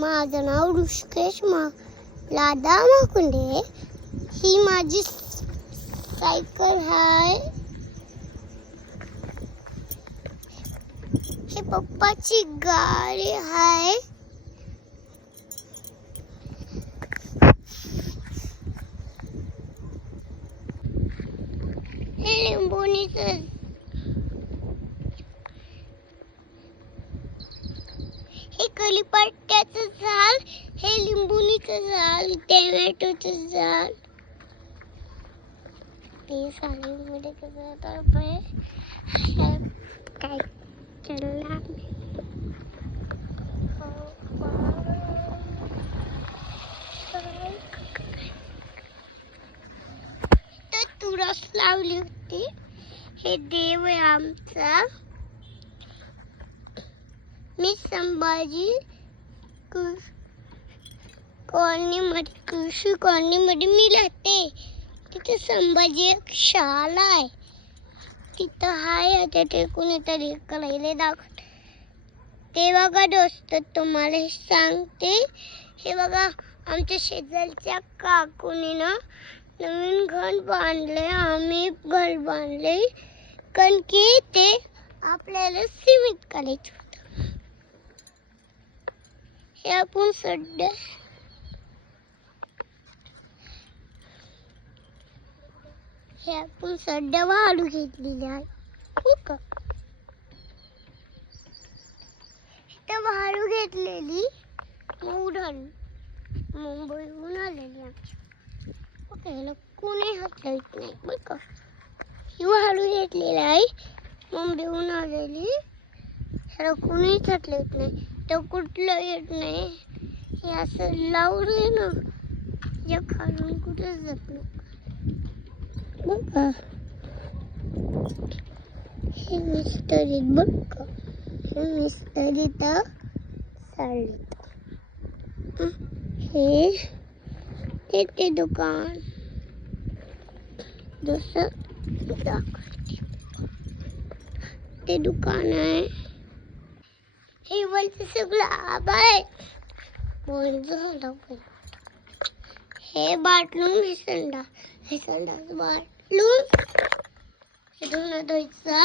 माझं नाव ऋषिकेश लादा माकुंडे. ही माझी सायकल आहे. हे पप्पाची गाडी आहे. हे लिंबोणीचं हे कढीपत्त्याचं झाड, हे लिंबुणीचं झाड, टोमॅटोचं झाड. हे सालीमध्ये कसं काय केलं तर तुळस लावली होती. हे देव आहे आमचा. मी संभाजी कॉलनीमध्ये, कृषी कॉलनीमध्ये मी राहते. तिथे संभाजी एक शाळा आहे. तिथं आहे. आता ते कुणीतरी करायला दाखवत. ते बघा दोस्त, तुम्हाला हे सांगते. हे बघा, आमच्या शेजारच्या काकूने ना नवीन घर बांधले. आम्ही घर बांधले कारण की ते आपल्याला सिमेंट करायचं होतं. हे आपण सध्या वाळू घेतलेली आहे. ठीक आहे, इथं वाळू घेतलेली मुंबईहून आलेली आमची. ओके, कोणी हात लावत नाही बरं का. ही वाळू घेतलेली आहे मुंबईहून आलेली. ह्याला कोणीच हात लावत नाही. तर कुठलं येत नाही. हे असं लावलंय ना, या खालून कुठं जात नाही बरं का. हे मिस्टरी बरं का. हे मिस्टरी तर चालत. हे ते दुकान जसं दाखवते ते दुकान आहे. हे वरचं सगळं आबा आहे. हे बाटलून हे संडास बाटलून हे धुणं धुवायचं.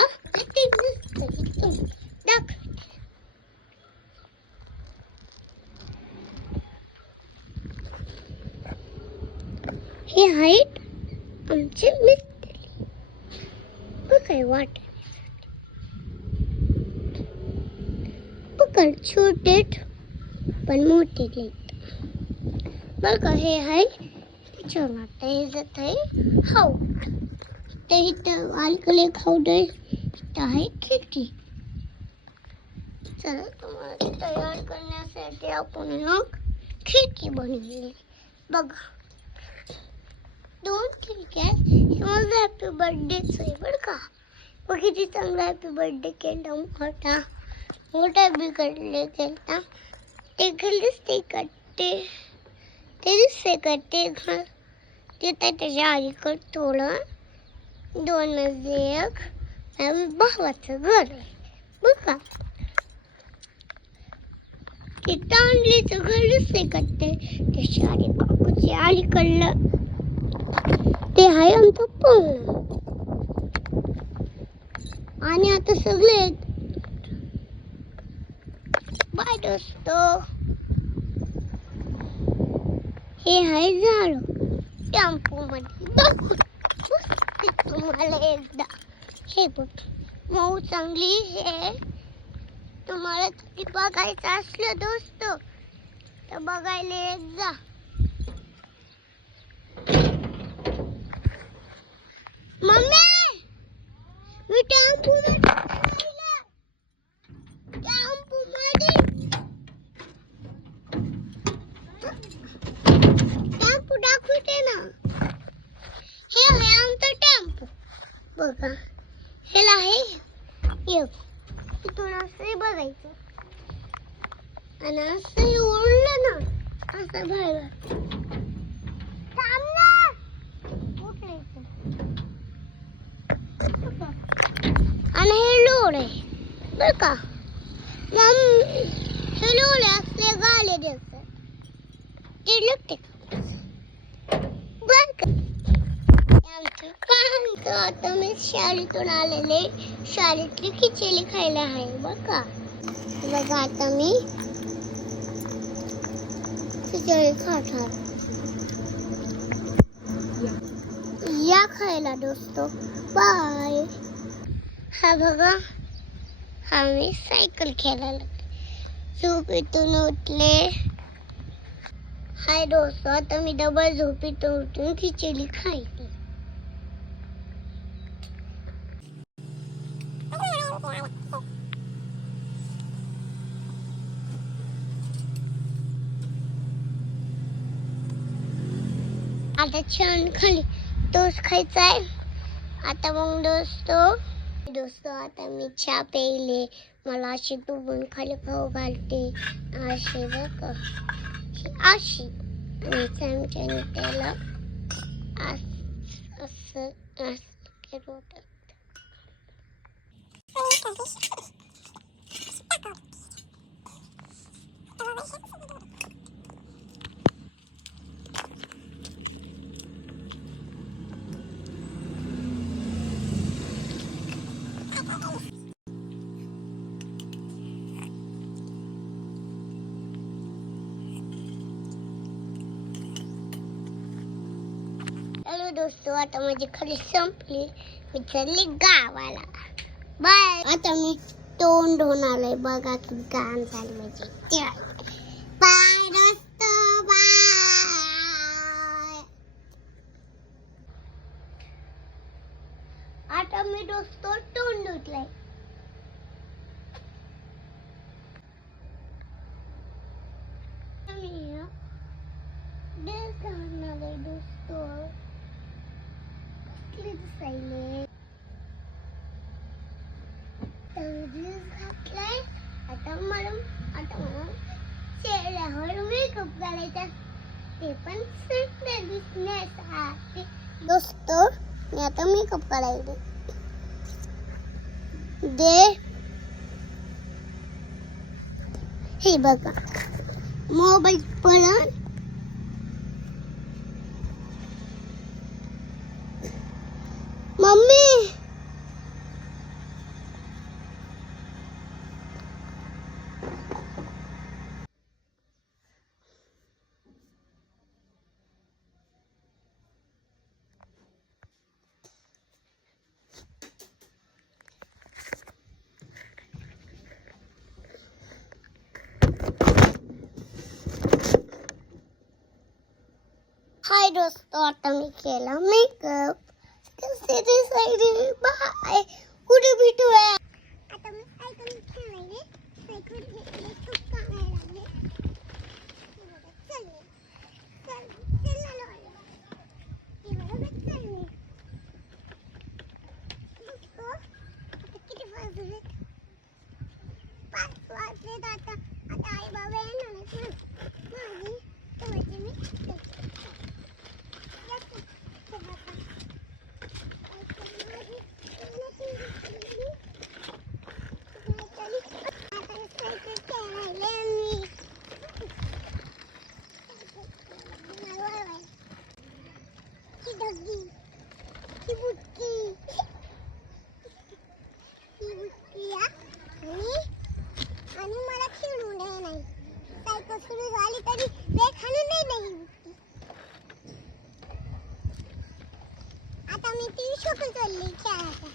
हे आहेत आमचे मिस्त्री. काय वाट पकड, छोटे पण मोठे घेत बरं का. हे आहे छान वाटतं. हे जात आहे हाऊ. ते इथं अलीकडे खाऊ दे. इथं आहे खिडकी. चला, तुम्हाला तयार करण्यासाठी आपण मग खिडकी बनवली बघा. 2 खिडक्या आहेत. हे माझं हॅपी बर्थडेच आहे बरं का. बघ किती चांगला हॅपी बर्थडे केला. मोठा बिघडले केला. ते घालच ते करते. ते दिसते करते घर. ते त्याच्या अलीकडे थोडं 2 मजली एक भावाचं घर आहे बरं का. ते तांडलीचं घर दिसते करते. त्याच्या काकूच्या अलीकडलं ते आहे आमचं पूर्ण. आणि आता सगळे बाय दोस्त. हे आहे झाड टेम्पो मध्ये दाखवते तुम्हाला एकदा. हे बघ मऊ चांगली. हे तुम्हाला कधी बघायचं असलं दोस्त तर बघायला एक जा. मम्मी, मी टेम्पो दाखवते ना. हे आहे आमचं टेम्पो बघा. ह्याला आहे इथून असं बघायचं आणि असं ओढलं ना असं बाहेर. आणि हे लोड आहे बरं का. मग हे लोड असले मध्ये असतात ते लोक बर का. आता मी शाळेतून आलेले, शाळेतली खिचडी खायला आहे बघा. बघा आता मी खिचडी खाणार. या खायला दोस्तो, बाय. हा बघा, हा मी सायकल खेळायला झोपेतून उठले. हाय दोस्तो, आता मी डबल झोपेतून उठून खिचडी खायची. आता छान खाली तोच खायचा आहे. आता मग दोस्तो आता मी चहा प्यायले. मला अशी डुबून खाली खाऊ घालते अशी बघा, अशी आणि चमच्याने त्याला असं करत. हॅलो दोस्तो, आता माझी खाली संपली. मी चालली गावाला. बाय. आता मी तोंड धुवून आलोय. बघा की गाण झाली माझी. बाय दोस्तो, बाय. आता मी दोस्तो तोंड धुतलंय. ड्रेस घालणार आहे दोस्तो. कसली दिसायले. ड्रेस घातलाय. आता मला चेहऱ्यावर मेकअप करायचा. ते पण सुंदर दिसण्यासाठी. दोस्तो, मी आता मेकअप करायचे. हे बघा, मोबाईल पण मम्मी. हाय दोस्तो, आता मी केला मेकअप. कसे दिसायले. बाय. कुठे भेटूया. आता मी सायकल खेळायले. सायकल खूप चांगली लागली. चल किती वाजले. 5 वाजले. आता आई बाबा येणार माझी तेव्हाची मी आणि मला खेळू नाही. सायकल सुरू झाली तरी ब्रेक हाणून नाही. आता मी टीव्ही शोधून चालली खेळायला.